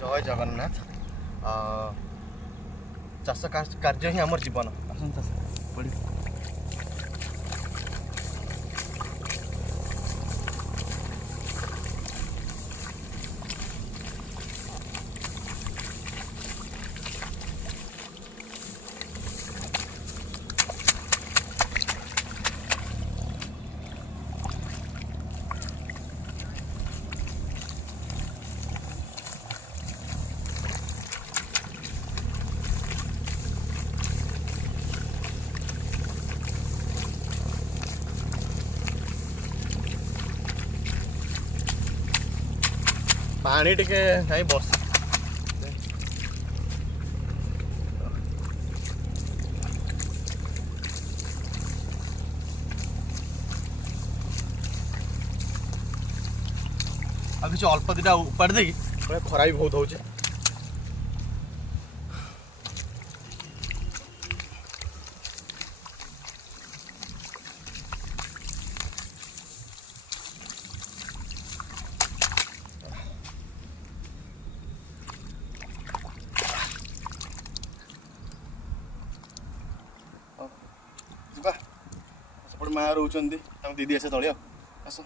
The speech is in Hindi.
जय जगन्नाथ। चाष कार्य ही आम जीवन। आसन पड़ी पानी टिके नहीं बस किसी अल्प दिटा उपाड़ दे खरा भी बहुत हो ଯିବା ସେପଟେ ମା ରହୁଛନ୍ତି ତାଙ୍କ ଦିଦି ଆସେ ତଳେ ଆସ।